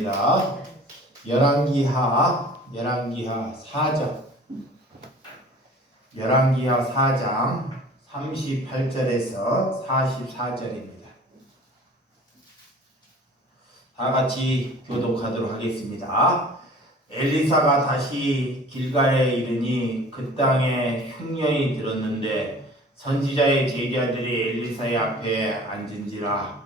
하겠습니다. 열왕기하 4장 38절에서 44절입니다. 다 같이 교독하도록 하겠습니다. 엘리사가 다시 길갈에 이르니 그 땅에 흉년이 들었는데 선지자의 제자들이 엘리사의 앞에 앉은지라.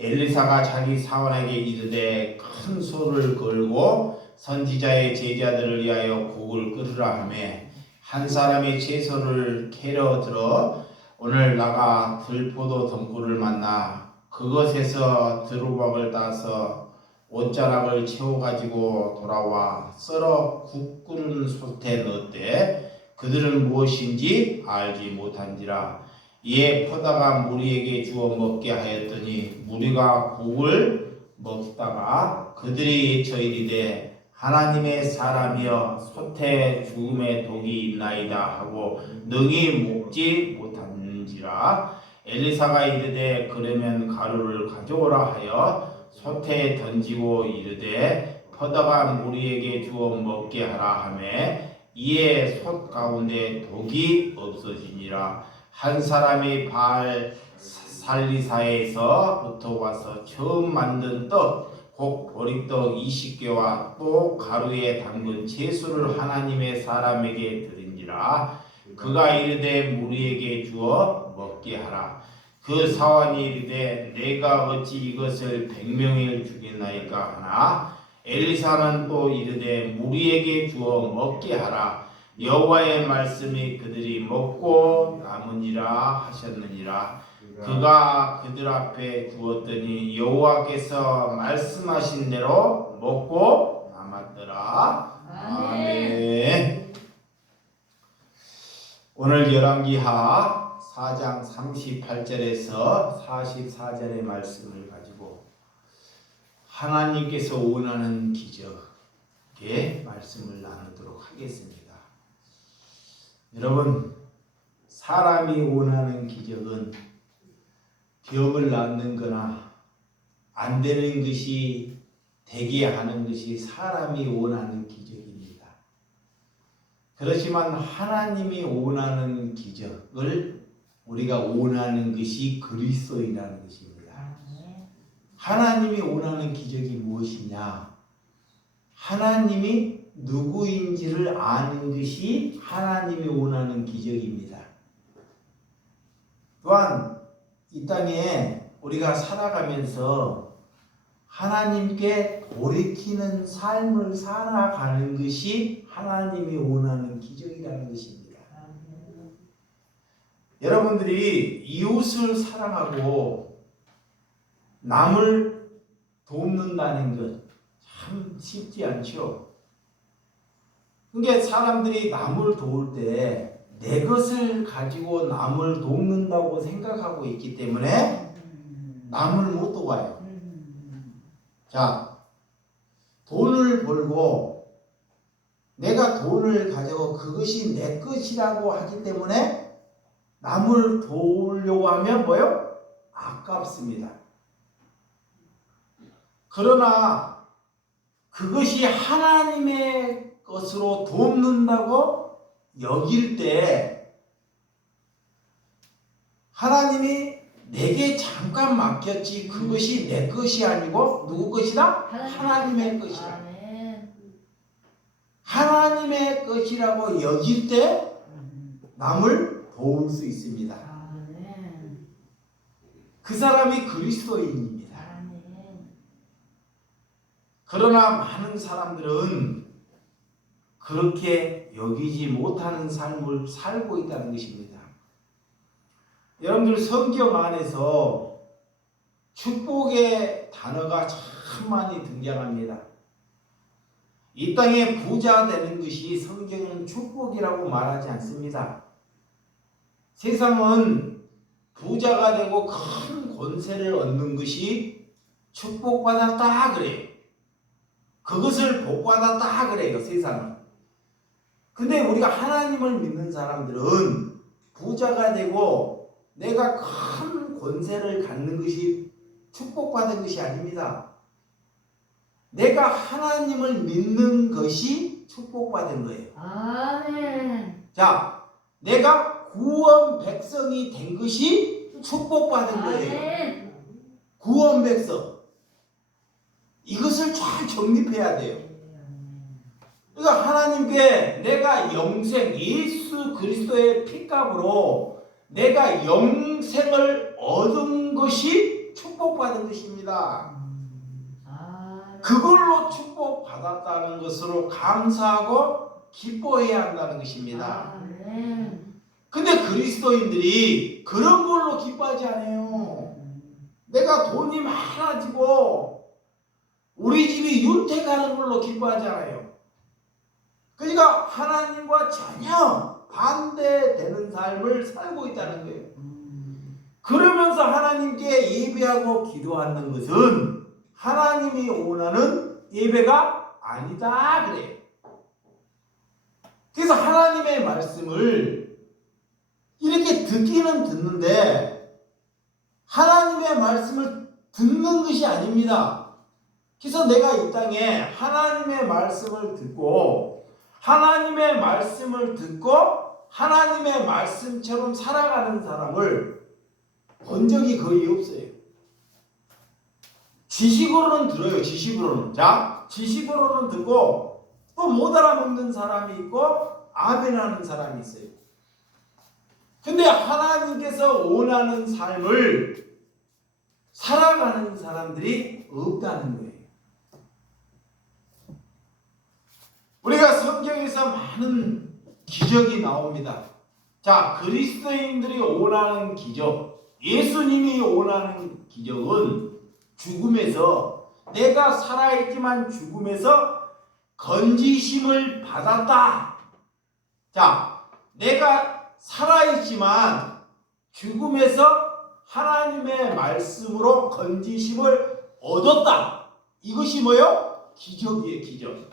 엘리사가 자기 사원에게 이르되 큰 소를 걸고 선지자의 제자들을 위하여 국을 끓으라 하매 한 사람이 채소를 캐러 들어 오늘 나가 들포도 덩굴을 만나 그것에서 두루박을 따서 옷자락을 채워가지고 돌아와 썰어 국 끓는 솥에 넣었대. 그들은 무엇인지 알지 못한지라. 이에 퍼다가 무리에게 주어 먹게 하였더니 무리가 국을 먹다가 그들이 외쳐 이르되 하나님의 사람이여 솥에 죽음의 독이 있나이다 하고 능히 먹지 못한지라. 엘리사가 이르되 그러면 가루를 가져오라 하여 솥에 던지고 이르되 퍼다가 무리에게 주어 먹게 하라 하매 이에 솥 가운데 독이 없어지니라. 한 사람이 바알 살리사에서부터 와서 처음 만든 떡, 곧 보리떡 20개와 또 가루에 담근 채소를 하나님의 사람에게 드린지라. 그가 이르되 무리에게 주어 먹게 하라. 그 사원이 이르되 내가 어찌 이것을 100명을 주겠나이까 하나. 엘리사는 또 이르되 무리에게 주어 먹게 하라. 여호와의 말씀이 그들이 먹고 남으니라 하셨느니라. 그가 그들 앞에 두었더니 여호와께서 말씀하신 대로 먹고 남았더라. 아멘. 오늘 열왕기하 4장 38절에서 44절의 말씀을 가지고 하나님께서 원하는 기적의 말씀을 나누도록 하겠습니다. 여러분, 사람이 원하는 기적은 병을 낫는 거나 안 되는 것이 되게 하는 것이 사람이 원하는 기적입니다. 그렇지만 하나님이 원하는 기적을 우리가 원하는 것이 그리스도이라는 것입니다. 하나님이 원하는 기적이 무엇이냐? 하나님이 누구인지를 아는 것이 하나님이 원하는 기적입니다. 또한 이 땅에 우리가 살아가면서 하나님께 돌이키는 삶을 살아가는 것이 하나님이 원하는 기적이라는 것입니다. 여러분들이 이웃을 사랑하고 남을 돕는다는 것 참 쉽지 않죠. 그러니까 사람들이 남을 도울 때 내 것을 가지고 남을 돕는다고 생각하고 있기 때문에 남을 못 도와요. 자, 돈을 벌고 내가 돈을 가지고 그것이 내 것이라고 하기 때문에 남을 도우려고 하면 뭐요? 아깝습니다. 그러나 그것이 하나님의 것으로 돕는다고 여길 때 하나님이 내게 잠깐 맡겼지 그것이 내 것이 아니고 누구 것이다? 하나님의 것이다. 하나님의 것이라고 여길 때 남을 도울 수 있습니다. 그 사람이 그리스도인입니다. 그러나 많은 사람들은 그렇게 여기지 못하는 삶을 살고 있다는 것입니다. 여러분들 성경 안에서 축복의 단어가 참 많이 등장합니다. 이 땅에 부자 되는 것이 성경은 축복이라고 말하지 않습니다. 세상은 부자가 되고 큰 권세를 얻는 것이 축복받았다 그래요. 그것을 복받았다 그래요, 세상은. 근데 우리가 하나님을 믿는 사람들은 부자가 되고 내가 큰 권세를 갖는 것이 축복받은 것이 아닙니다. 내가 하나님을 믿는 것이 축복받은 거예요. 아멘. 자, 내가 구원 백성이 된 것이 축복받은 거예요. 아멘. 구원 백성. 이것을 잘 정립해야 돼요. 그러니까 하나님께 내가 영생, 예수 그리스도의 피값으로 내가 영생을 얻은 것이 축복받은 것입니다. 그걸로 축복받았다는 것으로 감사하고 기뻐해야 한다는 것입니다. 근데 그리스도인들이 그런 걸로 기뻐하지 않아요. 내가 돈이 많아지고 우리 집이 윤택하는 걸로 기뻐하지 않아요. 그러니까 하나님과 전혀 반대되는 삶을 살고 있다는 거예요. 그러면서 하나님께 예배하고 기도하는 것은 하나님이 원하는 예배가 아니다 그래요. 그래서 하나님의 말씀을 이렇게 듣기는 듣는데 하나님의 말씀을 듣는 것이 아닙니다. 그래서 내가 이 땅에 하나님의 말씀을 듣고 하나님의 말씀을 듣고 하나님의 말씀처럼 살아가는 사람을 본 적이 거의 없어요. 지식으로는 들어요. 지식으로는. 자, 지식으로는 듣고 또 못 알아먹는 사람이 있고 아멘하는 사람이 있어요. 근데 하나님께서 원하는 삶을 살아가는 사람들이 없다는 거예요. 우리가 성경에서 많은 기적이 나옵니다. 자, 그리스도인들이 원하는 기적, 예수님이 원하는 기적은 죽음에서 내가 살아있지만 죽음에서 건지심을 받았다. 자, 내가 살아있지만 죽음에서 하나님의 말씀으로 건지심을 얻었다. 이것이 뭐요? 기적이에요. 기적.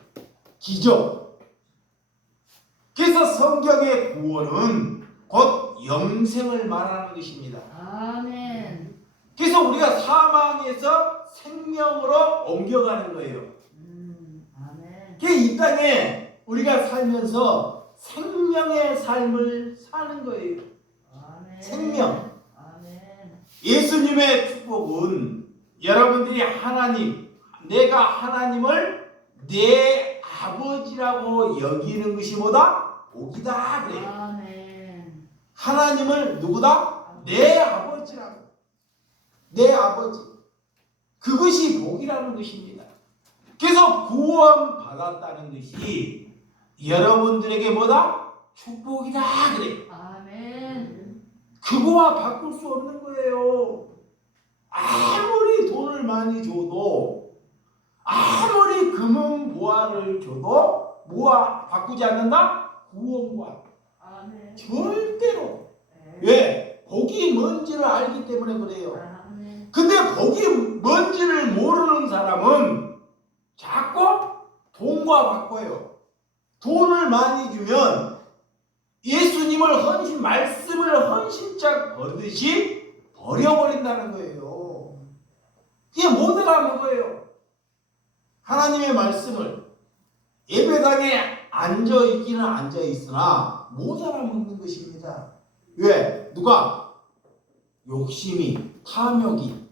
기적. 그래서 성경의 구원은 곧 영생을 말하는 것입니다. 아멘. 그래서 우리가 사망에서 생명으로 옮겨가는 거예요. 아멘. 그래서 이 땅에 우리가 살면서 생명의 삶을 사는 거예요. 아멘. 생명. 아멘. 예수님의 축복은 여러분들이 내가 하나님을 내 아버지라고 여기는 것이 뭐다? 복이다 그래요. 아멘. 하나님을 누구다? 내 아버지라고. 내 아버지. 그것이 복이라는 것입니다. 그래서 구원 받았다는 것이 여러분들에게 뭐다? 축복이다 그래요. 아멘. 그거와 바꿀 수 없는 거예요. 아무리 돈을 많이 줘도 아무리 금은 보화를 줘도 뭐와 바꾸지 않는다? 구원과. 아멘. 절대로. 왜? 복이 뭔지를 알기 때문에 그래요. 아멘. 근데 복이 뭔지를 모르는 사람은 자꾸 돈과 바꿔요. 돈을 많이 주면 예수님을 말씀을 헌신짝 버리듯이 버려버린다는 거예요. 그게 못 알아는 거예요. 하나님의 말씀을 예배당에 앉아있기는 앉아있으나 못 알아먹는 것입니다. 왜? 누가? 욕심이, 탐욕이.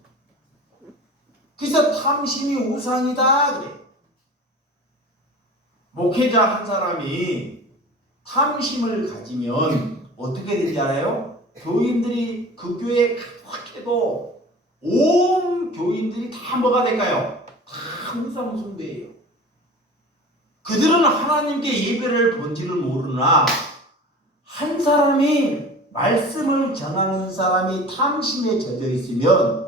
그래서 탐심이 우상이다 그래. 목회자 한 사람이 탐심을 가지면 어떻게 되는지 알아요? 교인들이 그 교회에 가득해도 온 교인들이 다 뭐가 될까요? 다 우상 숭배예요. 그들은 하나님께 예배를 본지를 모르나 한 사람이 말씀을 전하는 사람이 탐심에 젖어 있으면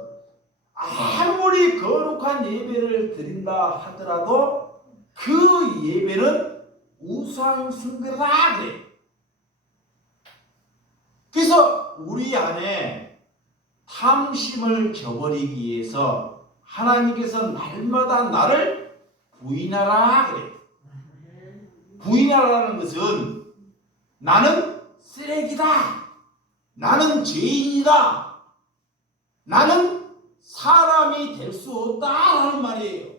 아무리 거룩한 예배를 드린다 하더라도 그 예배는 우상 숭배라 그래. 그래서 우리 안에 탐심을 저버리기 위해서 하나님께서 날마다 나를 부인하라 그래. 부인하라는 것은 나는 쓰레기다. 나는 죄인이다. 나는 사람이 될 수 없다라는 말이에요.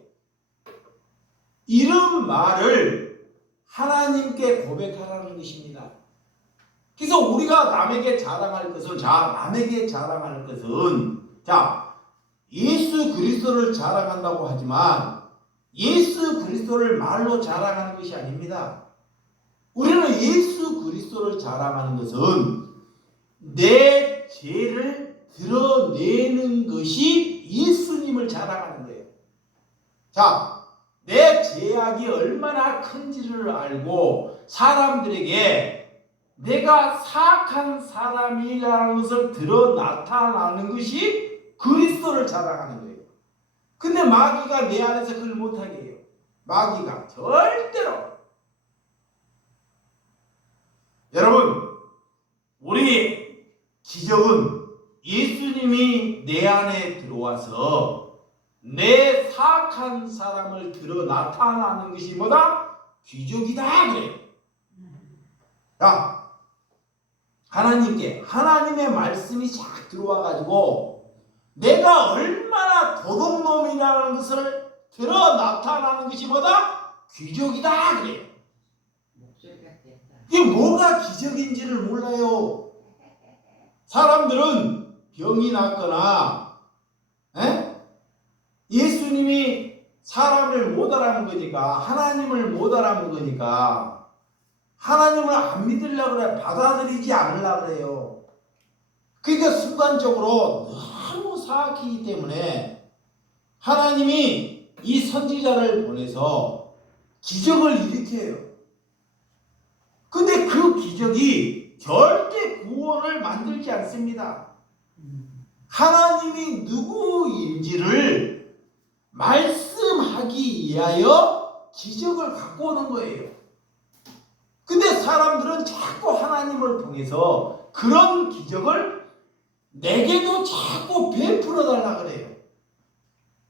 이런 말을 하나님께 고백하라는 것입니다. 그래서 우리가 남에게 자랑할 것은 예수 그리스도를 자랑한다고 하지만 예수 그리스도를 말로 자랑하는 것이 아닙니다. 우리는 예수 그리스도를 자랑하는 것은 내 죄를 드러내는 것이 예수님을 자랑하는 거예요. 자, 내 죄악이 얼마나 큰지를 알고 사람들에게 내가 사악한 사람이라는 것을 드러 나타나는 것이 그리스도를 자랑하는 거예요. 근데 마귀가 내 안에서 그걸 못하게 해요. 마귀가 절대로. 여러분, 우리 기적은 예수님이 내 안에 들어와서 내 사악한 사람을 드러 나타나는 것이 뭐다? 기적이다 그래요. 자, 하나님의 말씀이 쫙 들어와 가지고 내가 얼마나 도둑놈이라는 것을 드러 나타나는 것이 뭐다? 기적이다 그래요. 이게 뭐가 기적인지를 몰라요. 사람들은 병이 났거나 예수님이 사람을 못 알아본 거니까, 하나님을 못 알아본 거니까 하나님을 안 믿으려고 그래. 받아들이지 않으려고 그래요. 그러니까 순간적으로 너무 사악하기 때문에 하나님이 이 선지자를 보내서 기적을 일으켜요. 근데 그 기적이 절대 구원을 만들지 않습니다. 하나님이 누구인지를 말씀하기 위하여 기적을 갖고 오는 거예요. 근데 사람들은 자꾸 하나님을 통해서 그런 기적을 내게도 자꾸 베풀어 달라 그래요.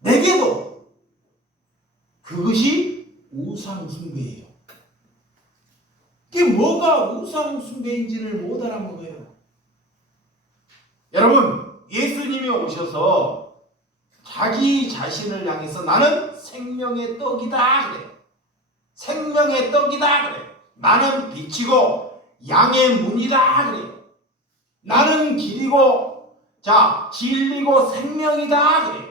내게도. 그것이 우상숭배예요. 그게 뭐가 우상숭배인지를 못 알아먹어요. 여러분, 예수님이 오셔서 자기 자신을 향해서 나는 생명의 떡이다 그래. 생명의 떡이다 그래. 나는 빛이고 양의 문이다 그래. 나는 길이고 진리고 생명이다 그래.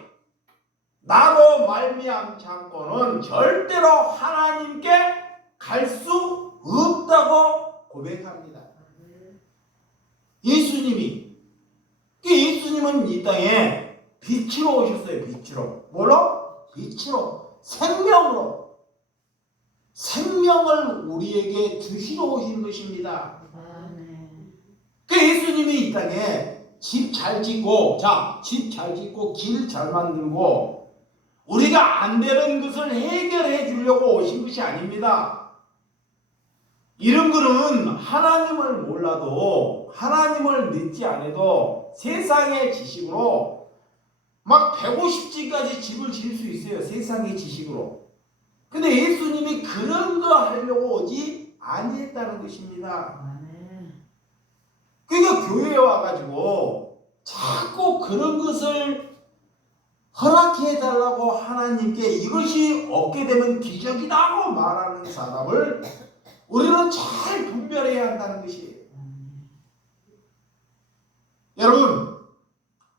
나로 말미암지 않고는 절대로 하나님께 갈 수 없다고 고백합니다. 예수님은 이 땅에 빛으로 오셨어요. 빛으로. 뭘로? 빛으로. 생명으로. 생명을 우리에게 주시러 오신 것입니다. 예수님이 이 땅에 집 잘 짓고 길 잘 만들고 우리가 안 되는 것을 해결해 주려고 오신 것이 아닙니다. 이런 거는 하나님을 몰라도, 하나님을 믿지 않아도 세상의 지식으로 막 150집까지 집을 지을 수 있어요. 세상의 지식으로. 근데 예수님이 그런 거 하려고 오지 아니했다는 것입니다. 그러니까 교회에 와가지고 자꾸 그런 것을 허락해 달라고 하나님께 이것이 없게 되면 기적이라고 말하는 사람을 우리는 잘 분별해야 한다는 것이에요. 여러분,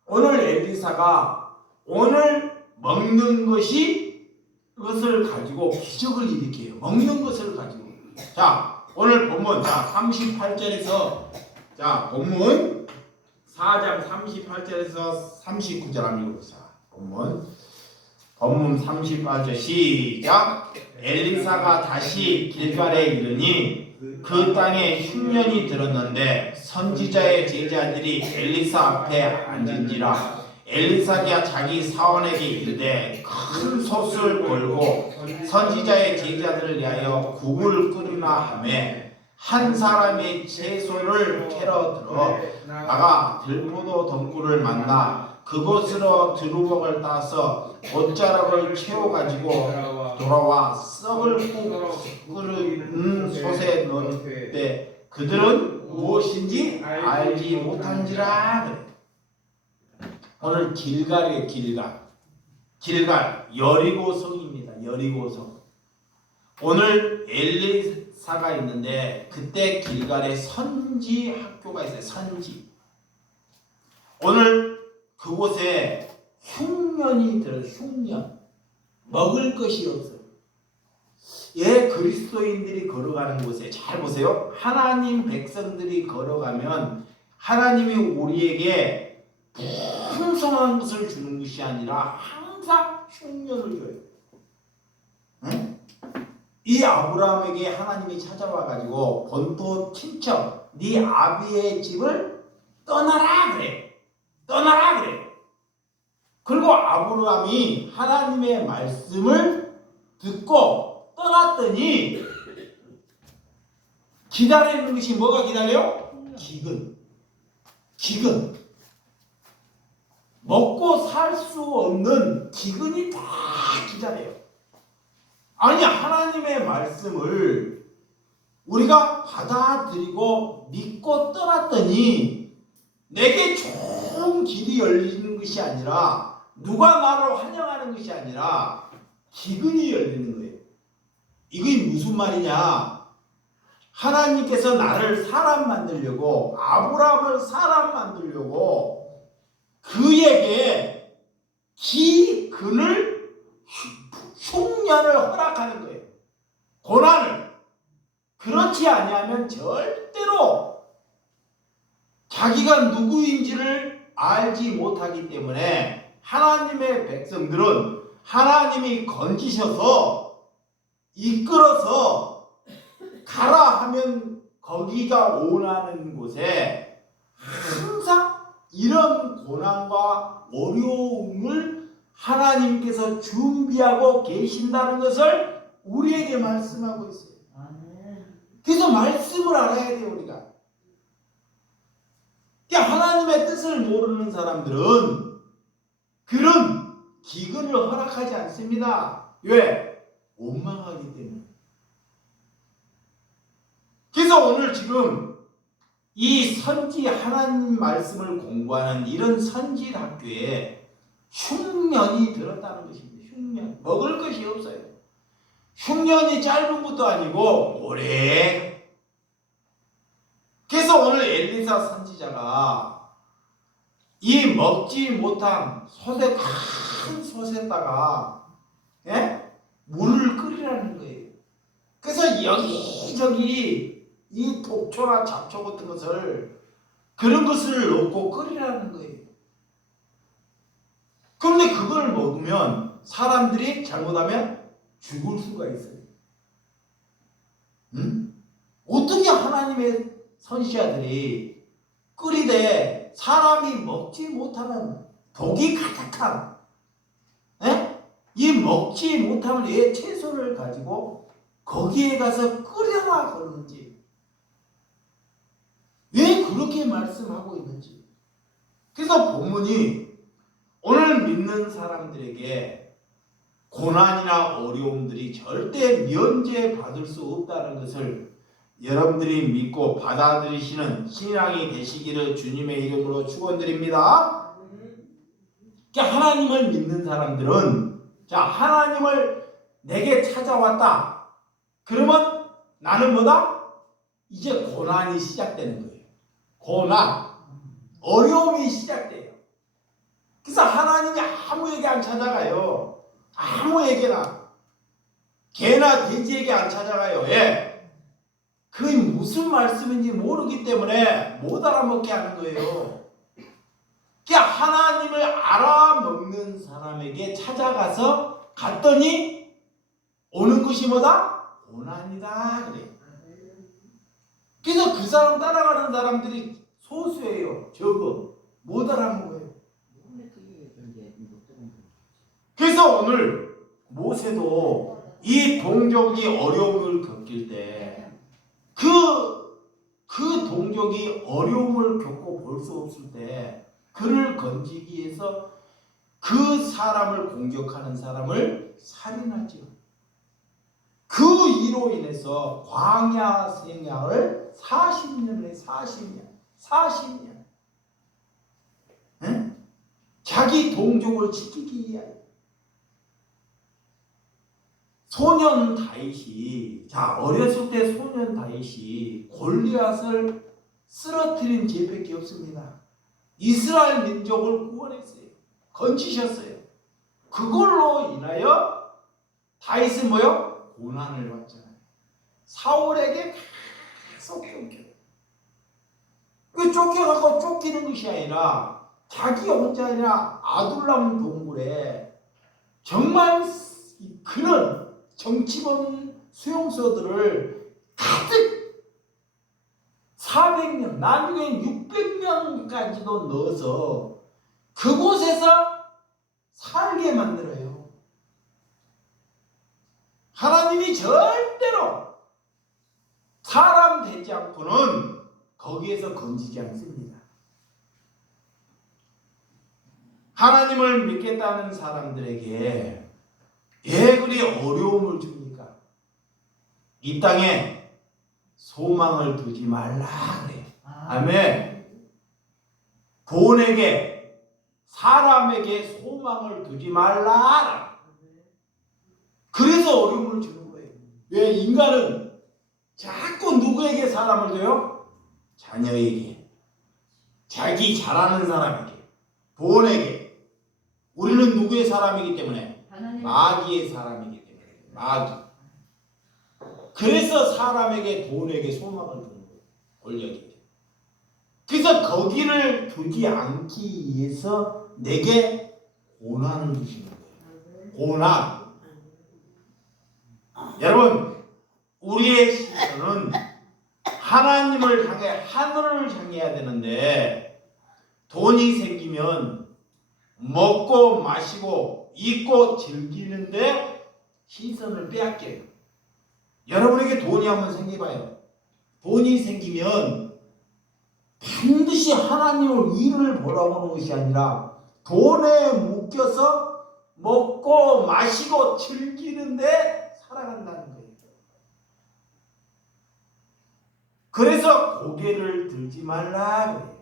오늘 엘리사가 오늘 먹는 것을 가지고 기적을 일으켜요. 먹는 것을 가지고. 자, 오늘 본문 38절에서 본문 4장 38절에서 39절 한번 읽어보자. 본문 38절 시작. 엘리사가 다시 길갈에 이르니 그 땅에 흉년이 들었는데 선지자의 제자들이 엘리사 앞에 앉은지라. 엘리사가 자기 사원에게 이르되 큰 솥을 걸고 선지자의 제자들을 위하여 국을 끓이나 하매 한 사람이 채소를 캐러 들어 나가 들포도 덩굴을 만나 그곳으로 두루먹을 따서 옷자락을 채워가지고 돌아와 썩을 끓은 솥에 넣을 그들은 무엇인지 알지 못한지라. 오늘 길갈이에요. 길갈 여리고성입니다. 여리고성. 오늘 엘리사가 있는데 그때 길갈에 선지 학교가 있어요. 선지. 오늘 그곳에 흉년이 들어요. 흉년. 먹을 것이 없어요. 예, 그리스도인들이 걸어가는 곳에 잘 보세요. 하나님 백성들이 걸어가면 하나님이 우리에게 풍성한 것을 주는 것이 아니라 항상 흉년을 줘요. 응? 이 아브라함에게 하나님이 찾아와 가지고 본토 친척 네 아비의 집을 떠나라 그래. 떠나라 그래. 그리고 아브라함이 하나님의 말씀을 듣고 떠났더니 기다리는 것이 뭐가 기다려요? 기근. 기근. 먹고 살 수 없는 기근이 다 기다려요. 아니, 하나님의 말씀을 우리가 받아들이고 믿고 떠났더니 내게 좋은 길이 열리는 것이 아니라 누가 나를 환영하는 것이 아니라 기근이 열리는 거예요. 이게 무슨 말이냐? 하나님께서 나를 사람 만들려고, 아브라함을 사람 만들려고 그에게 기근을, 흉년을 허락하는 거예요. 고난을. 그렇지 아니하면 절대로 자기가 누구인지를 알지 못하기 때문에 하나님의 백성들은 하나님이 건지셔서 이끌어서 가라 하면 거기가 원하는 곳에 항상 이런 고난과 어려움을 하나님께서 준비하고 계신다는 것을 우리에게 말씀하고 있어요. 그래서 말씀을 알아야 돼요, 우리가. 그러니까 하나님의 뜻을 모르는 사람들은 그런 기근을 허락하지 않습니다. 왜? 원망하기 때문에. 그래서 오늘 지금 이 선지 하나님 말씀을 공부하는 이런 선지 학교에 흉년이 들었다는 것입니다. 흉년. 먹을 것이 없어요. 흉년이 짧은 것도 아니고 오래. 그래서 오늘 엘리사 선지자가 이 먹지 못한 솥에, 큰 솥에다가 물을 끓이라는 거예요. 그래서 여기저기 이 독초나 잡초 같은 것을, 그런 것을 넣고 끓이라는 거예요. 그런데 그걸 먹으면 사람들이 잘못하면 죽을 수가 있어요. 응? 어떻게 하나님의 선지자들이 끓이되 사람이 먹지 못하는 독이 가득한, 이 먹지 못하는 이 채소를 가지고 거기에 가서 끓여라 그러는지, 왜 그렇게 말씀하고 있는지. 그래서 본문이 오늘 믿는 사람들에게 고난이나 어려움들이 절대 면제받을 수 없다는 것을 여러분들이 믿고 받아들이시는 신앙이 되시기를 주님의 이름으로 축원드립니다. 그러니까 하나님을 믿는 사람들은, 자, 하나님을 내게 찾아왔다. 그러면 나는 뭐다? 이제 고난이 시작되는 거예요. 고난, 어려움이 시작돼요. 그래서 하나님이 아무에게 안 찾아가요. 아무에게나. 개나 돼지에게 안 찾아가요. 예. 그게 무슨 말씀인지 모르기 때문에 못 알아먹게 하는 거예요. 그러니까 하나님을 알아먹는 사람에게 찾아가서 갔더니 오는 것이 뭐다? 고난이다 그래. 그래서 그 사람 따라가는 사람들이 소수예요. 적어. 못 알아먹어요. 그래서 오늘 모세도 이 동족이 어려움을 겪을 때 그 동족이 어려움을 겪고 볼 수 없을 때 그를 건지기 위해서 그 사람을 공격하는 사람을 살인하죠. 그 이로 인해서 광야 생활을 40년에 40년. 응? 자기 동족을 지키기 위하여. 소년 다윗이 자 어렸을 때 소년 다윗이 골리앗을 쓰러뜨린 죄밖에 없습니다. 이스라엘 민족을 구원했어요. 건지셨어요. 그걸로 인하여 다윗은 뭐요? 고난을 받잖아요. 사울에게 계속 쫓겨요. 그 쫓겨가고 쫓기는 것이 아니라 자기 혼자 아니라 아둘람 동굴에 정말 그는 정치범 수용소들을 가득 400명 나중에 600명까지도 넣어서 그곳에서 살게 만들어요. 하나님이 절대로 사람 되지 않고는 거기에서 건지지 않습니다. 하나님을 믿겠다는 사람들에게 왜 그리 어려움을 줍니까? 이 땅에 소망을 두지 말라 그래요. 아멘. 돈에게 사람에게 소망을 두지 말라. 그래서 어려움을 주는 거예요. 왜 인간은 자꾸 누구에게 사람을 줘요? 자녀에게, 자기 잘하는 사람에게, 돈에게. 우리는 누구의 사람이기 때문에? 마귀의 사람이기 때문에. 마귀. 그래서 사람에게 돈에게 소망을 주는 거예요. 권력에게. 그래서 거기를 두지 않기 위해서 내게 고난을 주시는 거예요. 고난. 여러분 우리의 시선은 하나님을 향해 하늘을 향해야 되는데 돈이 생기면 먹고 마시고 입고 즐기는데 시선을 빼앗겨요. 여러분에게 돈이 한번 생겨봐요. 돈이 생기면 반드시 하나님을 위를 보라보는 것이 아니라 돈에 묶여서 먹고 마시고 즐기는데 살아간다는 거예요. 그래서 고개를 들지 말라 그래요.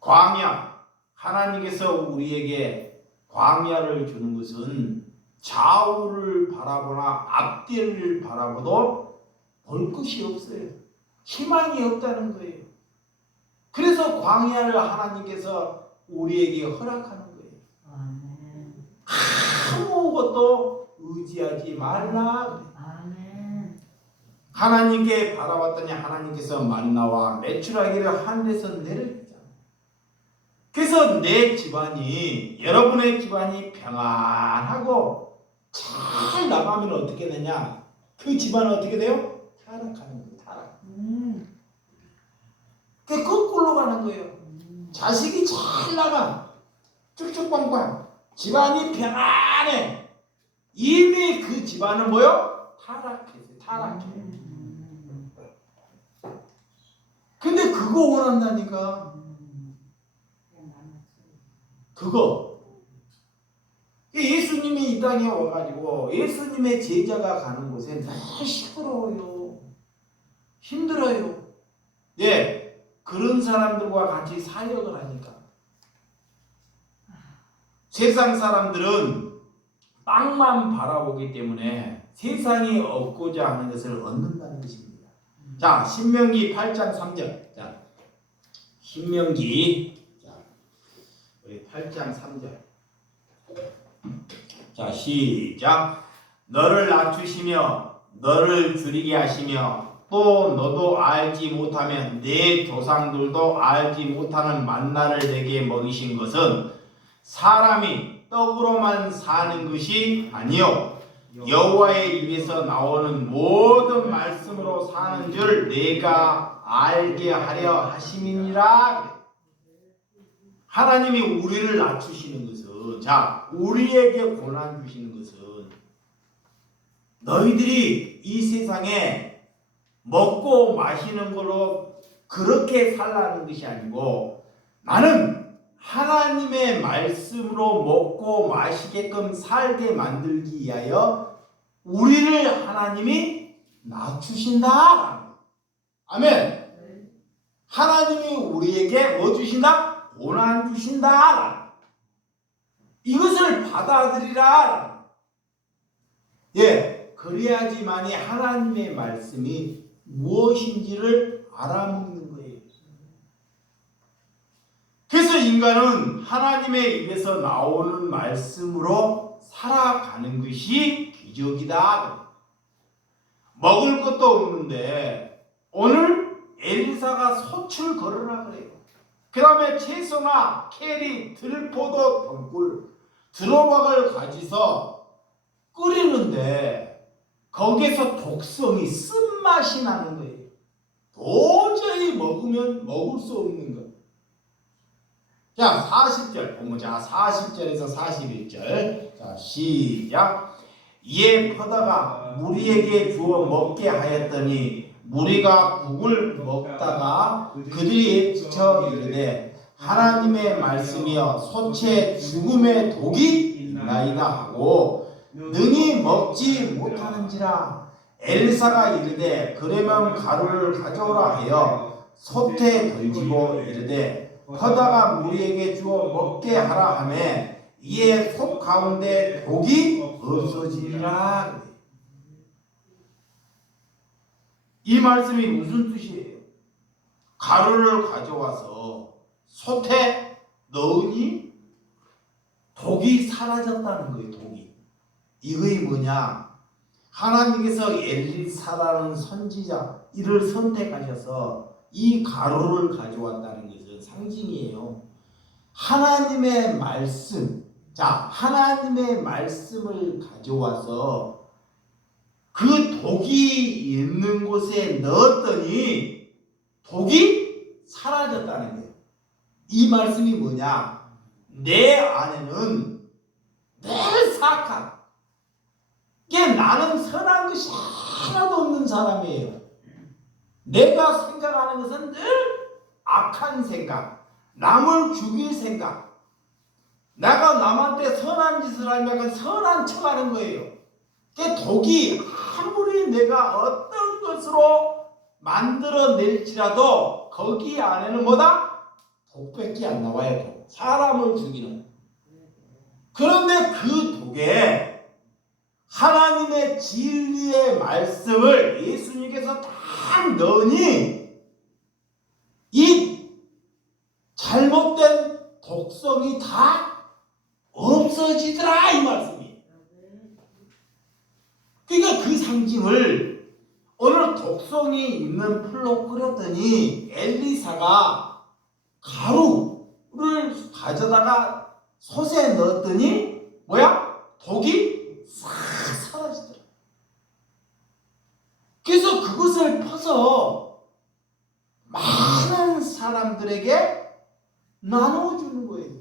광야. 하나님께서 우리에게 광야를 주는 것은 좌우를 바라보나 앞뒤를 바라보도 볼 것이 없어요. 희망이 없다는 거예요. 그래서 광야를 하나님께서 우리에게 허락하는 거예요. 아무것도 의지하지 말라. 하나님께 바라봤더니 하나님께서 만나와 메추라기를 하늘에서 내려주잖아요. 그래서 내 집안이 여러분의 집안이 평안하고 잘 나가면 어떻게 되냐? 그 집안은 어떻게 돼요? 타락하는 거예요. 타락. 그 거꾸로 가는 거예요. 자식이 잘 나가 쭉쭉빵빵 집안이 평안해. 이미 그 집안은 뭐요? 타락했어요. 타락해. 근데 그거 원한다니까. 그거. 예수님이 이 땅에 와가지고 예수님의 제자가 가는 곳에 늘 시끄러워요. 힘들어요. 예, 그런 사람들과 같이 사역을 하니까. 세상 사람들은 땅만 바라보기 때문에 세상이 얻고자 하는 것을 얻는다는 것입니다. 자, 신명기 8장 3절. 자, 신명기 우리 8장 3절. 자, 시작. 너를 낮추시며 너를 줄이게 하시며 또 너도 알지 못하면 내 조상들도 알지 못하는 만나를 내게 먹이신 것은 사람이 떡으로만 사는 것이 아니요 여호와의 입에서 나오는 모든 말씀으로 사는 줄 내가 알게 하려 하심이니라. 하나님이 우리를 낮추시는 것은, 자, 우리에게 고난 주시는 것은 너희들이 이 세상에 먹고 마시는 걸로 그렇게 살라는 것이 아니고 나는 하나님의 말씀으로 먹고 마시게끔 살게 만들기 위하여 우리를 하나님이 낮추신다. 아멘. 하나님이 우리에게 뭐 주신다? 고난 주신다. 이것을 받아들이라. 예, 그래야지만이 하나님의 말씀이 무엇인지를 알아먹는 거예요. 그래서 인간은 하나님의 입에서 나오는 말씀으로 살아가는 것이 기적이다. 먹을 것도 없는데 오늘 엘리사가 솥을 걸으라 그래요. 그 다음에 채소나 캐리, 들포도, 덩굴, 들호박을 가지서 끓이는데 거기에서 독성이 쓴맛이 나는 거예요. 도저히 먹으면 먹을 수 없는 것. 자, 40절 보자. 40절에서 41절. 자, 시작. 이에 퍼다가 무리에게 주어 먹게 하였더니 무리가 국을 먹다가 그들이 지쳐 이르되 하나님의 말씀이여 솥에 죽음의 독이 있나이다 하고 능히 먹지 못하는지라. 엘리사가 이르되 그러면 가루를 가져오라 하여 솥에 던지고 이르되 퍼다가 무리에게 주어 먹게 하라 하매 이에 솥 가운데 독이 없어지리라. 이 말씀이 무슨 뜻이에요? 가루를 가져와서 솥에 넣으니 독이 사라졌다는 거예요. 독이. 이거이 뭐냐? 하나님께서 엘리사라는 선지자 이를 선택하셔서 이 가루를 가져왔다는 것은 상징이에요. 하나님의 말씀, 자, 하나님의 말씀을 가져와서 그 독이 있는 곳에 넣었더니 독이 사라졌다는 거예요. 이 말씀이 뭐냐? 내 안에는 늘 사악한, 이게 나는 선한 것이 하나도 없는 사람이에요. 내가 생각하는 것은 늘 악한 생각, 남을 죽일 생각, 내가 남한테 선한 짓을 하면 선한 척 하는 거예요. 그 독이 아무리 내가 어떤 것으로 만들어낼지라도 거기 안에는 뭐다? 독밖에 안 나와요. 독. 사람을 죽이는. 그런데 그 독에 하나님의 진리의 말씀을 예수님께서 딱 넣으니 이 잘못된 독성이 다 없어지더라, 이 말씀이. 그러니까 그 상징을 오늘 독성이 있는 풀로 끓였더니 엘리사가 가루를 가져다가 솥에 넣었더니 뭐야? 독이 싹 사라지더라. 그래서 그것을 퍼서 많은 사람들에게 나눠주는 거예요.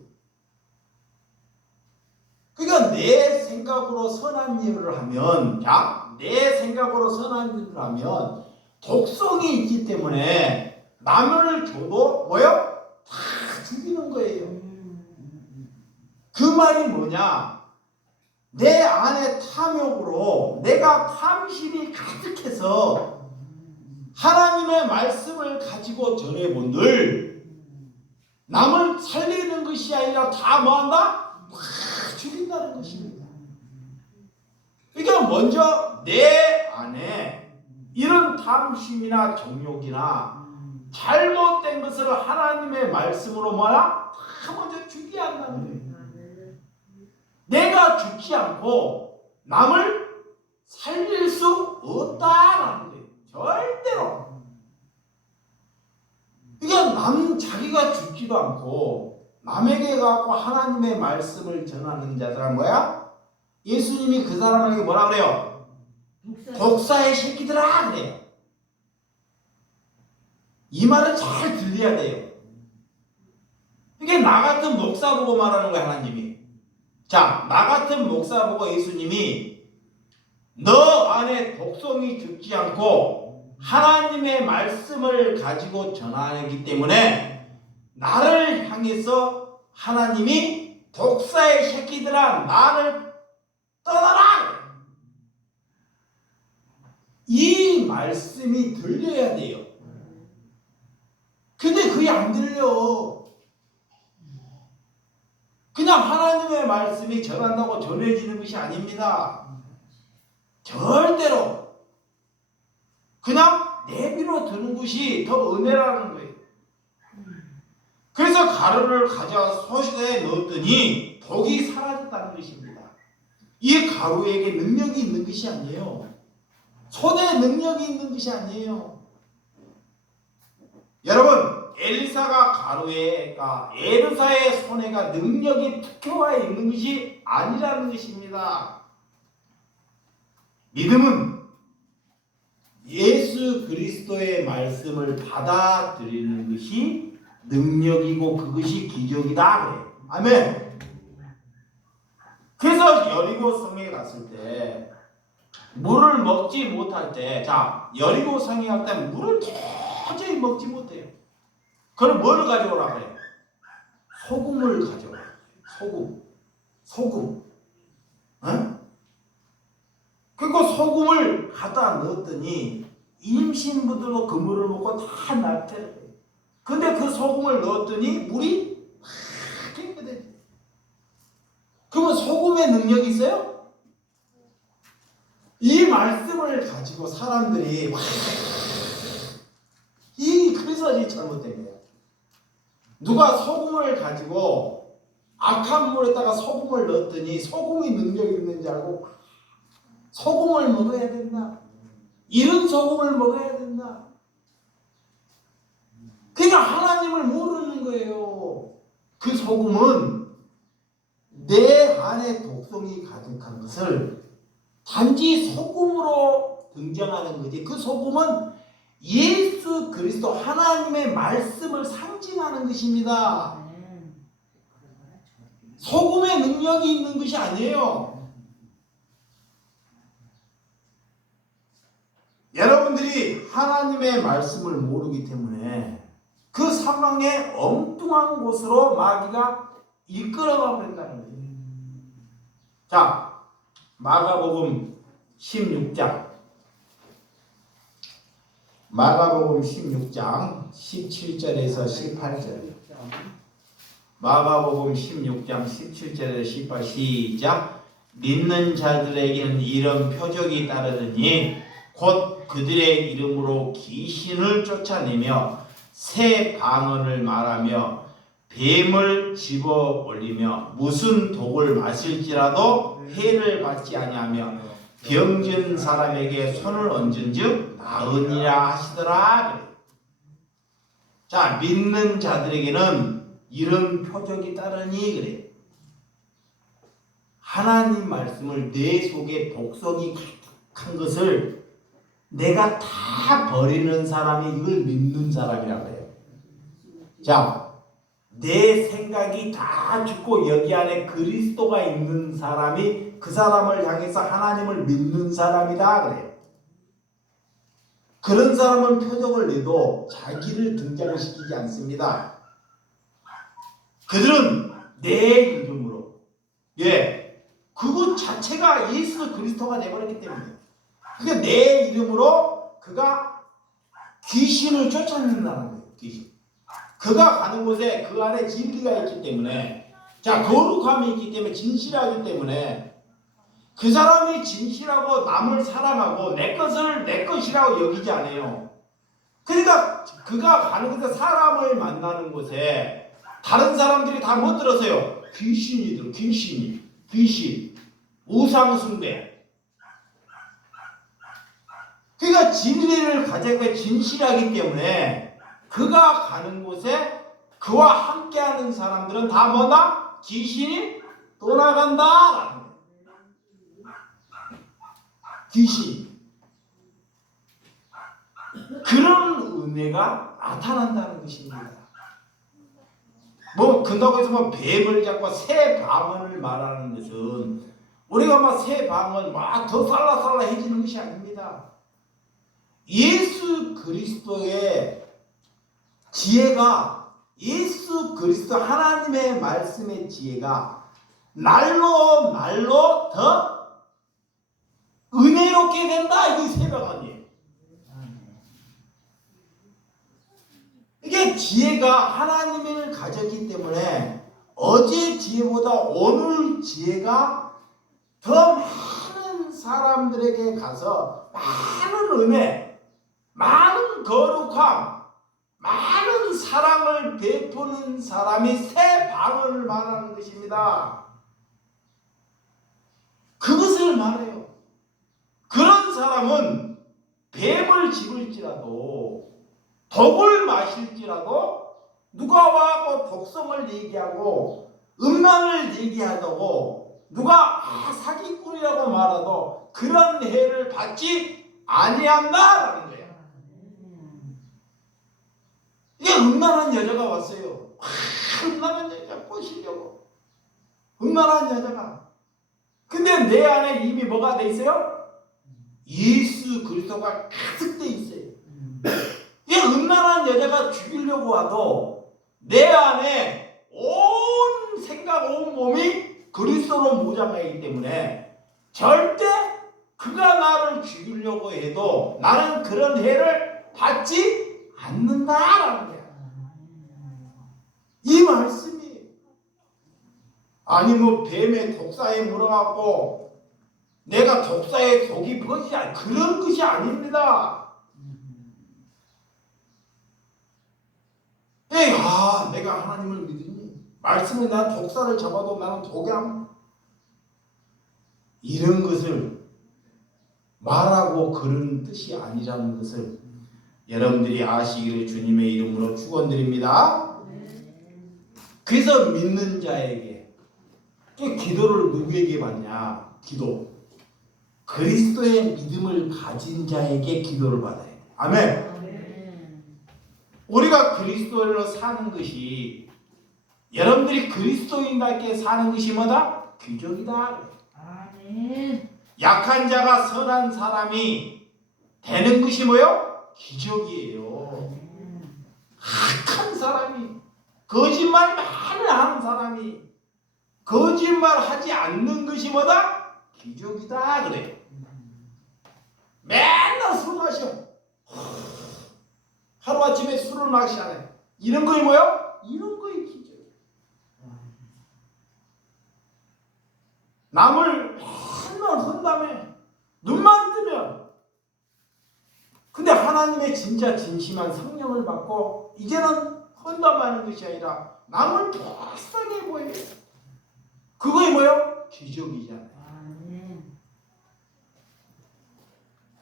그러니까 내 생각으로 선한 일을 하면, 자, 내 생각으로 선한 일을 하면 독성이 있기 때문에 남을 줘도 뭐요? 다 죽이는 거예요. 그 말이 뭐냐? 내 안에 탐욕으로 내가 탐심이 가득해서 하나님의 말씀을 가지고 전해본들 남을 살리는 것이 아니라 다 뭐한다? 막 죽인다는 것입니다. 그러니까 먼저 내 안에 이런 탐심이나 정욕이나 잘못된 것을 하나님의 말씀으로 뭐야? 다 먼저 죽게 한다는 거예요. 내가 죽지 않고 남을 살릴 수 없다라는 거예요. 절대로. 그러니까 자기가 죽지도 않고 남에게 가고 하나님의 말씀을 전하는 자들은 뭐야? 예수님이 그 사람에게 뭐라 그래요? 독사의 새끼들아 그래요. 이 말을 잘 들려야 돼요. 이게 나 같은 목사 보고 말하는 거야, 하나님이. 자, 나 같은 목사 보고 예수님이 너 안에 독성이 죽지 않고 하나님의 말씀을 가지고 전하기 때문에 나를 향해서 하나님이 독사의 새끼들아 나를 떠나라! 이 말씀이 들려야 돼요. 근데 그게 안 들려. 그냥 하나님의 말씀이 전한다고 전해지는 것이 아닙니다. 입으로 드는 것이 더 은혜라는 거예요. 그래서 가루를 가져와 솥에 넣었더니 독이 사라졌다는 것입니다. 이 가루에게 능력이 있는 것이 아니에요. 솥에 능력이 있는 것이 아니에요. 여러분, 엘리사가 가루에가 엘사의 손에가 능력이 특효가 있는 것이 아니라는 것입니다. 믿음은 예수 그리스도의 말씀을 받아들이는 것이 능력이고 그것이 기적이다 그래요. 아멘. 그래서 여리고 성에 갔을 때 물을 먹지 못할 때, 자, 여리고 성에 갈 때 물을 도저히 먹지 못해요. 그럼 뭐를 가져오라 그래요? 소금을 가져오라. 소금. 어? 그리고 소금을 갖다 넣었더니 임신부들도 그 물을 먹고 다 낫대요. 근데 그 소금을 넣었더니 물이 깨끗해져. 그러면 소금의 능력이 있어요? 이 말씀을 가지고 사람들이 그래서 이 잘못된 거예요. 누가 소금을 가지고 악한 물에다가 소금을 넣었더니 소금이 능력이 있는 줄 알고 소금을 먹어야 된다. 이런 소금을 먹어야 된다. 그러니까 하나님을 모르는 거예요. 그 소금은 내 안에 독성이 가득한 것을 단지 소금으로 등장하는 거지. 그 소금은 예수 그리스도 하나님의 말씀을 상징하는 것입니다. 소금의 능력이 있는 것이 아니에요. 여러분들이 하나님의 말씀을 모르기 때문에 그 상황에 엉뚱한 곳으로 마귀가 이끌어가 버린다는 거예요. 자, 마가복음 16장 17절에서 18절. 마가복음 16장 17절에서 18 시작. 믿는 자들에게는 이런 표적이 따르더니 곧 그들의 이름으로 귀신을 쫓아내며 새 방언을 말하며 뱀을 집어 올리며 무슨 독을 마실지라도 해를 받지 아니하며 병든 사람에게 손을 얹은즉 나으니라 하시더라. 자, 믿는 자들에게는 이런 표적이 따르니 그래. 하나님 말씀을 내 속에 독성이 가득한 것을 내가 다 버리는 사람이 이걸 믿는 사람이라고 해요. 자, 내 생각이 다 죽고 여기 안에 그리스도가 있는 사람이 그 사람을 향해서 하나님을 믿는 사람이다 그래요. 그런 사람은 표적을 내도 자기를 등장시키지 않습니다. 그들은 내 이름으로, 그것 자체가 예수 그리스도가 되어버렸기 때문에, 그러니까 내 이름으로 그가 귀신을 쫓아낸다는 거예요. 귀신. 그가 가는 곳에 그 안에 진리가 있기 때문에, 자, 거룩함이 있기 때문에, 진실하기 때문에 그 사람이 진실하고 남을 사랑하고 내 것을 내 것이라고 여기지 않아요. 그러니까 그가 가는 곳에 사람을 만나는 곳에 다른 사람들이 다 못 들었어요. 귀신, 우상숭배. 그러니까 진리를 가지고 진실하기 때문에 그가 가는 곳에 그와 함께하는 사람들은 다 뭐다? 귀신이 떠나간다. 귀신. 그런 은혜가 나타난다는 것입니다. 뭐 그렇다고 해서 뭐 뱀을 잡고 새 방언을 말하는 것은 우리가 막 새 방언 막 더 살라살라해지는 것이 아닙니다. 예수 그리스도의 지혜가, 예수 그리스도 하나님의 말씀의 지혜가 날로 더 은혜롭게 된다. 이게 새 방언이에요. 이게 지혜가 하나님을 가졌기 때문에 어제 지혜보다 오늘 지혜가 더 많은 사람들에게 가서 많은 은혜, 많은 거룩함, 많은 사랑을 베푸는 사람이 새 방언을 말하는 것입니다. 그것을 말해요. 그런 사람은 뱀을 집을지라도 독을 마실지라도 누가 와고 독성을 얘기하고 음란을 얘기하다고 누가 사기꾼이라고 말하도 그런 해를 받지 아니한다라는 거예요. 이게 음란한 여자가 왔어요. 음란한 여자 꼬시려고. 음란한 여자가. 근데 내 안에 이미 뭐가 돼 있어요? 예수 그리스도가 가득 돼 있어요. 이 음란한 여자가 죽이려고 와도 내 안에 온 생각, 온 몸이 그리스도로 무장하기 때문에 절대 그가 나를 죽이려고 해도 나는 그런 해를 받지 않는다라는 거야. 이 말씀이 아니 뭐 뱀의 독사에 물어갖고 내가 독사의 독이 퍼지지 않 그런 것이 아닙니다. 에이, 내가 하나님을 믿으니 말씀에 나 독사를 잡아도 나는 독이 안 이런 것을 말하고 그런 뜻이 아니라는 것을 여러분들이 아시기를 주님의 이름으로 축원드립니다. 그래서 믿는 자에게 기도를 누구에게 받냐? 기도. 그리스도의 믿음을 가진 자에게 기도를 받아야 돼. 아멘. 우리가 그리스도로 사는 것이 여러분들이 그리스도인답게 사는 것이 뭐다? 기적이다. 아멘. 약한 자가 선한 사람이 되는 것이 뭐요? 기적이에요. 악한 사람이 거짓말 많이 하는 사람이 거짓말하지 않는 것이 뭐다? 기적이다 그래. 맨날 술 마셔. 하루아침에 술을 마시네. 이런 거이 뭐요? 이런 거이 기적. 남을 맨날 헌담해. 눈만 뜨면. 근데 하나님의 진짜 진심한 성령을 받고 이제는 헌담하는 것이 아니라 남을 불쌍해 보여요. 그거이 뭐요? 기적이잖아요.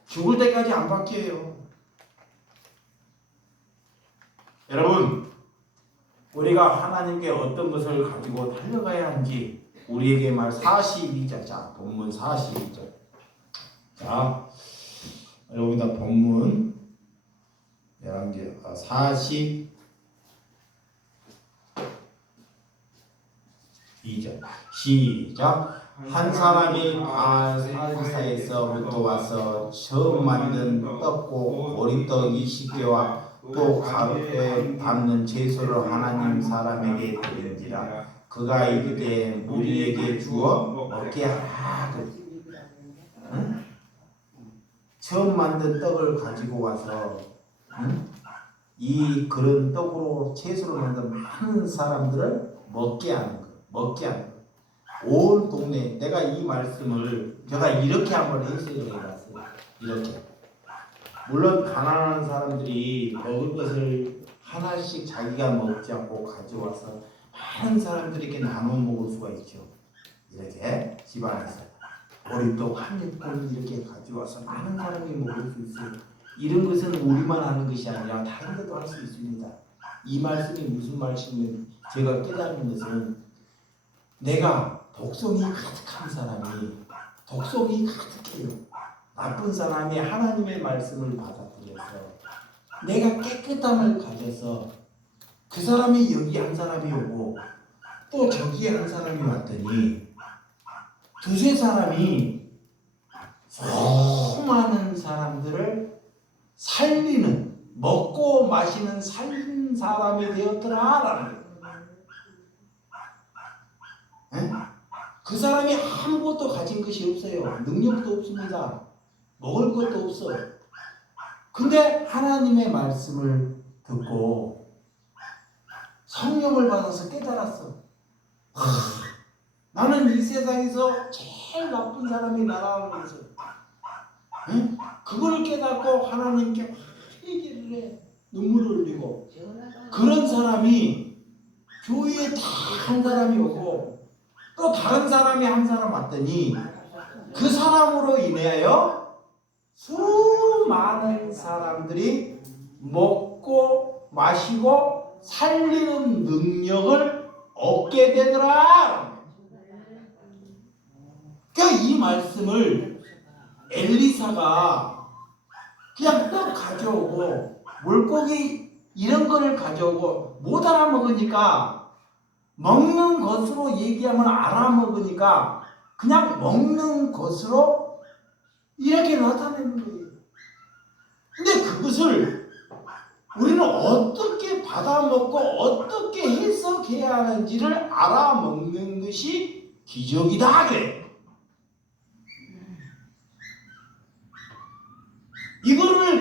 죽을 때까지 안 바뀌어요. 여러분, 우리가 하나님께 어떤 것을 가지고 달려가야 하는지 우리에게 말 42절. 자, 본문 42절. 자, 여기다 본문 11개 42절 시작. 한 사람이 바사에서부터 와서 처음 만든 떡고 보리떡 20개와 또 가루에 담는 채소를 하나님 사람에게 드린지라. 그가 이르되 무리에게 주어 먹게 하라. 응? 처음 만든 떡을 가지고 와서 이 그런 떡으로 채소를 만든 많은 사람들을 먹게 하는 거. 먹게 하는 거. 온 동네. 내가 이 말씀을 제가 이렇게 한번 해석을 해봤어요. 이렇게. 물론 가난한 사람들이 먹을 것을 하나씩 자기가 먹지 않고 가져와서 많은 사람들에게 나눠 먹을 수가 있죠. 이렇게 집안에서 보리떡 한 입을 이렇게 가져와서 많은 사람이 먹을 수 있어요. 이런 것은 우리만 하는 것이 아니라 다른 데도 할 수 있습니다. 이 말씀이 무슨 말씀인지 제가 깨닫는 것은 내가 독성이 가득한 사람이 독성이 가득해요. 나쁜 사람이 하나님의 말씀을 받아들여서 내가 깨끗함을 가져서 그 사람이 여기 한 사람이 오고 또 저기에 한 사람이 왔더니 두세 사람이 수많은 사람들을 살리는 먹고 마시는 살린 사람이 되었더라라는 거예요. 그 사람이 아무것도 가진 것이 없어요. 능력도 없습니다. 먹을 것도 없어. 근데 하나님의 말씀을 듣고 성령을 받아서 깨달았어. 나는 이 세상에서 제일 나쁜 사람이 나라는 것을 그걸 깨닫고 하나님께 얘기를 해. 눈물을 흘리고. 그런 사람이 교회에 다 한 사람이 오고 또 다른 사람이 한 사람 왔더니 그 사람으로 인하여 수많은 사람들이 먹고 마시고 살리는 능력을 얻게 되더라. 그러니까 이 말씀을 엘리사가 그냥 딱 가져오고 물고기 이런 거를 가져오고 못 알아먹으니까 먹는 것으로 얘기하면 알아먹으니까 그냥 먹는 것으로 이렇게 나타내는 거예요. 근데 그것을 우리는 어떻게 받아먹고 어떻게 해석해야 하는지를 알아먹는 것이 기적이다 그래.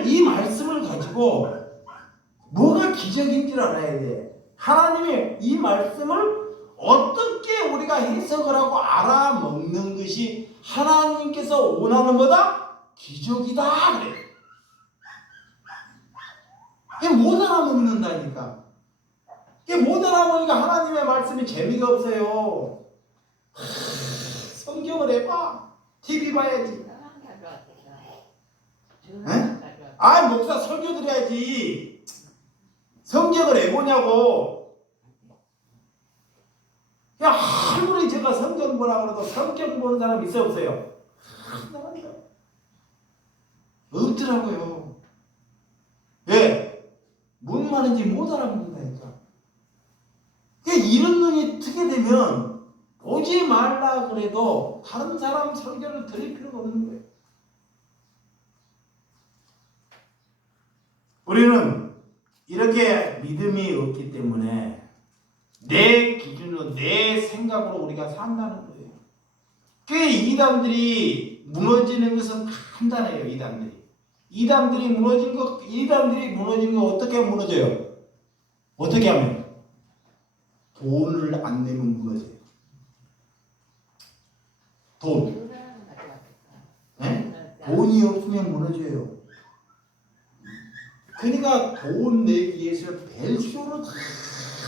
이 말씀을 가지고 뭐가 기적인 줄 알아야 돼. 하나님의 이 말씀을 어떻게 우리가 해석을 하고 알아먹는 것이 하나님께서 원하는 거다? 기적이다 그래. 이게 못 알아먹는다니까. 이게 못 알아먹으니까 하나님의 말씀이 재미가 없어요. 성경을 해봐. TV 봐야지. 에? 아, 목사 설교 드려야지. 성경을 해보냐고. 야, 아무리 제가 성경 보라고 그래도 성경 보는 사람 있어 없어요? 없더라고요. 왜? 뭔 말인지 못 알아듣는다니까. 이런 눈이 트게 되면 보지 말라 그래도 다른 사람 설교를 들을 필요가 없는 거예요. 우리는 이렇게 믿음이 없기 때문에 내 기준으로 내 생각으로 우리가 산다는 거예요. 그 이단들이 무너지는 것은 간단해요. 이단들이 무너진 거 어떻게 무너져요? 어떻게 하면? 돈을 안 내면 무너져요. 돈. 네? 돈이 없으면 무너져요. 그러니까 돈 내기 위해서 벨쇼를 다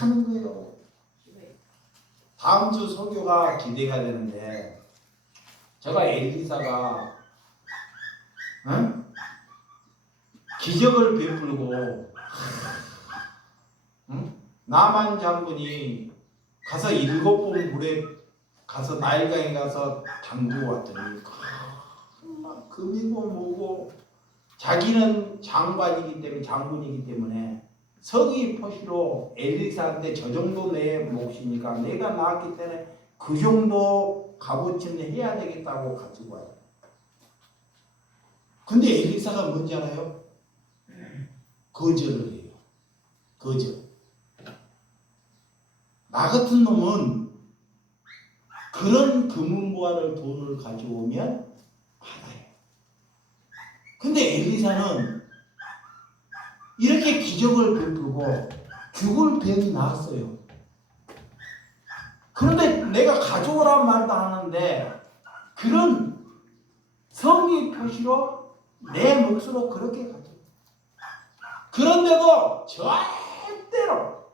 하는 거예요. 다음 주 설교가 기대가 되는데 제가 엘리사가 기적을 베풀고 나만 장군이 가서 7번 물에 가서 나일강에 가서 담그고 왔더니 막 금이고 뭐고 자기는 장군이기 때문에 서기 표시로 엘리사한테 저 정도 내 몫이니까 내가 나왔기 때문에 그 정도 값어치는 해야 되겠다고 가지고 와요. 근데 엘리사가 뭔지 알아요? 거절을 해요. 거절. 나 같은 놈은 그런 금은보화를 돈을 가져오면 받아요. 근데 엘리사는 이렇게 기적을 베풀고 죽을 병이 나왔어요. 그런데 내가 가져오란 말도 하는데 그런 성의 표시로 내 몫으로 그렇게 가져. 그런데도 절대로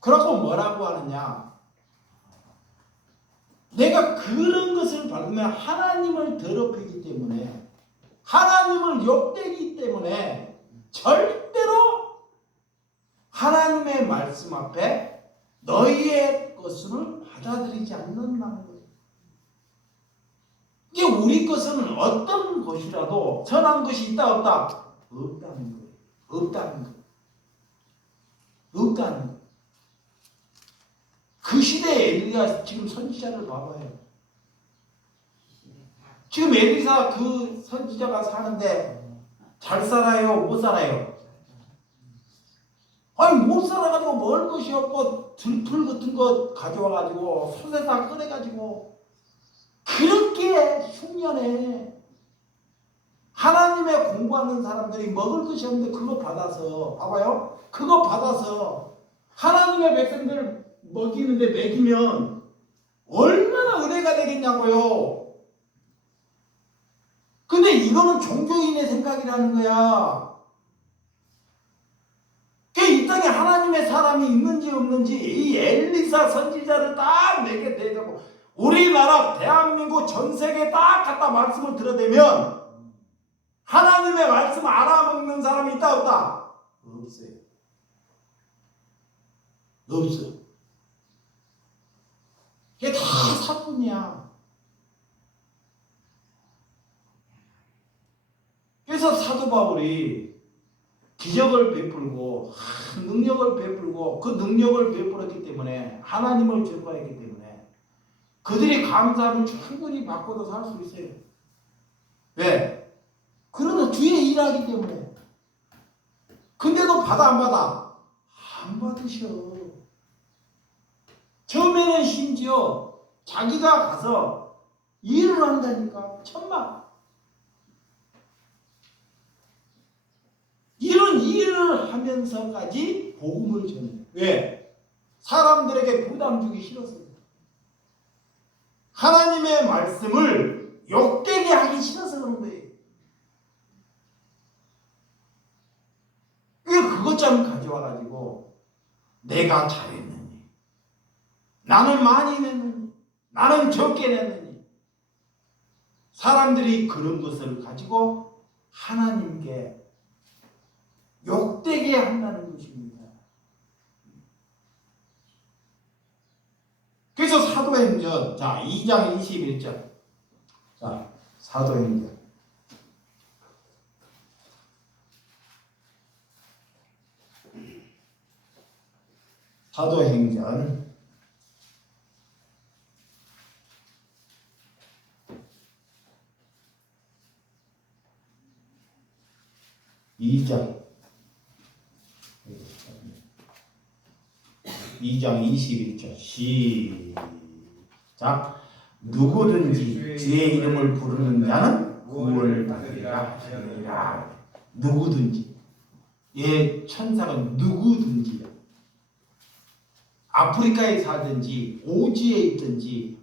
그러고 뭐라고 하느냐? 내가 그런 것을 받으면 하나님을 더럽히기 때문에 하나님을 욕되기 때문에 절대로 하나님의 말씀 앞에 너희의 것을 받아들이지 않는다는 거예요. 이게 우리 것은 어떤 것이라도 선한 것이 있다 없다? 없다는 거예요. 없다는 거예요. 없다는 거예요. 그 시대에 엘리야 지금 선지자를 봐봐요. 지금 엘리사 그 선지자가 사는데 잘 살아요? 못 살아요? 아니 못 살아가지고 먹을 것이 없고 들풀 같은 거 가져와가지고 솥에다 꺼내가지고 그렇게 흉년에 하나님의 공부하는 사람들이 먹을 것이 없는데 그거 받아서 봐봐요. 그거 받아서 하나님의 백성들을 먹이는데 먹이면 얼마나 은혜가 되겠냐고요. 근데 이거는 종교인의 생각이라는 거야. 땅에 하나님의 사람이 있는지 없는지 이 엘리사 선지자를 딱 내게 대자고 우리나라 대한민국 전 세계에 딱 갖다 말씀을 들어대면 하나님의 말씀 알아먹는 사람이 있다 없다? 없어요. 없어. 이게 다 사뿐이야. 그래서 사도 바울이 기적을 베풀고 능력을 베풀고 그 능력을 베풀었기 때문에 하나님을 즐거워했기 때문에 그들이 감사함을 충분히 받고도 살 수 있어요. 왜? 그러나 뒤에 일하기 때문에. 근데도 받아 안 받아? 안 받으셔. 처음에는 심지어 자기가 가서 일을 한다니까. 천만. 이런 일을 하면서까지 복음을 전해. 왜? 사람들에게 부담 주기 싫었어요. 하나님의 말씀을 욕되게 하기 싫어서 그런 거예요. 그것 좀 가져와가지고 내가 잘했느니, 나는 많이 냈느니, 나는 적게 냈느니, 사람들이 그런 것을 가지고 하나님께 욕되게 한다는 것입니다. 그래서 사도행전, 자, 2장 21절. 자, 사도행전. 사도행전 2장 21절 시작. 누구든지 주의 이름을 부르는 자는 구원을 받으리라 하시니라. 누구든지. 예, 천사가 누구든지 아프리카에 살든지 오지에 있든지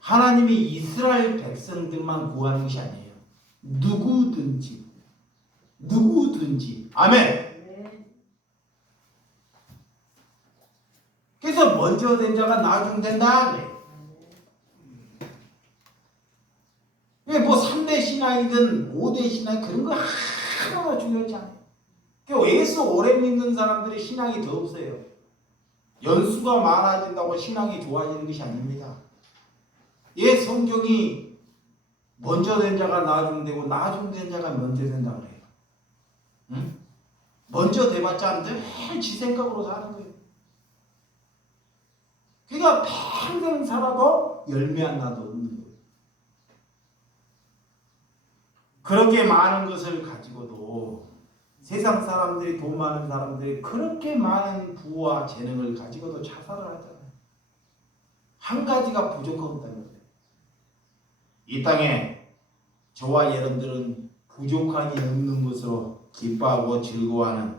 하나님이 이스라엘 백성들만 구하는 것이 아니에요. 누구든지. 누구든지. 아멘. 그래서 먼저 된 자가 나중된다. 그래. 뭐 3대 신앙이든 5대 신앙 그런 거 하나도 중요하지 않아요. 예수 오래 믿는 사람들의 신앙이 더 없어요. 연수가 많아진다고 신앙이 좋아지는 것이 아닙니다. 예, 성경이 먼저 된 자가 나중되고 나중된 자가 먼저 된다 그래요. 응? 먼저 돼봤자 늘 지 생각으로 사는 거예요. 그러니까 평생 살아도 열매 안 나도 없는 거예요. 그렇게 많은 것을 가지고도 세상 사람들이, 돈 많은 사람들이 그렇게 많은 부와 재능을 가지고도 자살을 하잖아요. 한 가지가 부족하다는 거예요. 이 땅에 저와 여러분들은 부족함이 없는 것으로 기뻐하고 즐거워하는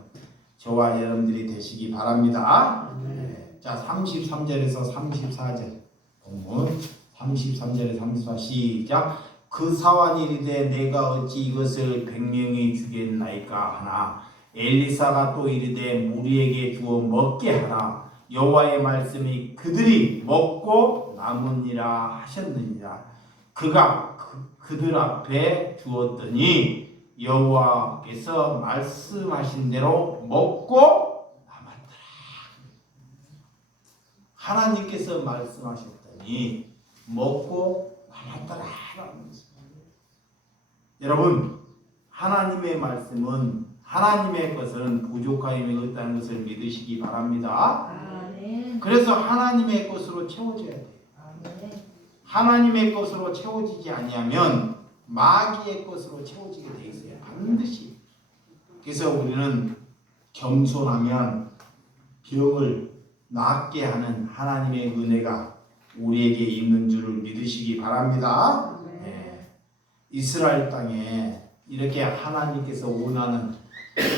저와 여러분들이 되시기 바랍니다. 네. 자, 33절에서 34절 본문 33절에서 34 시작. 그 사환이 이르되 내가 어찌 이것을 100명이 주겠나이까 하나 엘리사가 또 이르되 무리에게 주어 먹게 하라. 여호와의 말씀이 그들이 먹고 남으니라 하셨느니라. 그가 그들 앞에 주었더니 여호와께서 말씀하신 대로 먹고 남았더라. 하나님께서 말씀하셨더니 먹고 남았더라. 여러분, 하나님의 말씀은, 하나님의 것은 부족함이 없다는 것을 믿으시기 바랍니다. 아멘. 그래서 하나님의 것으로 채워져야 돼요. 아멘. 하나님의 것으로 채워지지 아니하면 마귀의 것으로 채워지게 돼 있어요. 반드시. 그래서 우리는 겸손하면 병을 낫게 하는 하나님의 은혜가 우리에게 있는 줄을 믿으시기 바랍니다. 네. 이스라엘 땅에 이렇게 하나님께서 원하는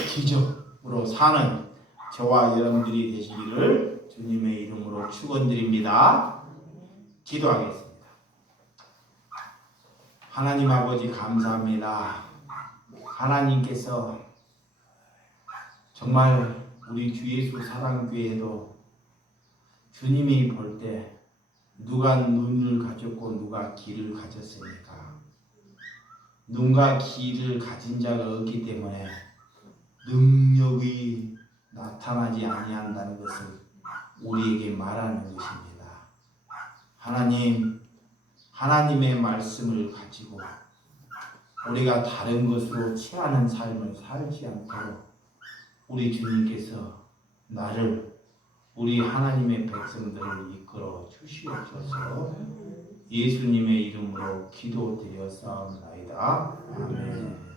기적으로 사는 저와 여러분들이 되시기를 주님의 이름으로 축원드립니다. 기도하겠습니다. 하나님 아버지 감사합니다. 하나님께서 정말 우리 주 예수 사랑교회도 주님이 볼 때 누가 눈을 가졌고 누가 귀를 가졌습니까? 눈과 귀를 가진 자가 없기 때문에 능력이 나타나지 아니한다는 것을 우리에게 말하는 것입니다. 하나님의 말씀을 가지고 우리가 다른 것으로 취하는 삶을 살지 않도록 우리 주님께서 나를 우리 하나님의 백성들을 이끌어 주시옵소서. 예수님의 이름으로 기도드렸사옵나이다. 아멘.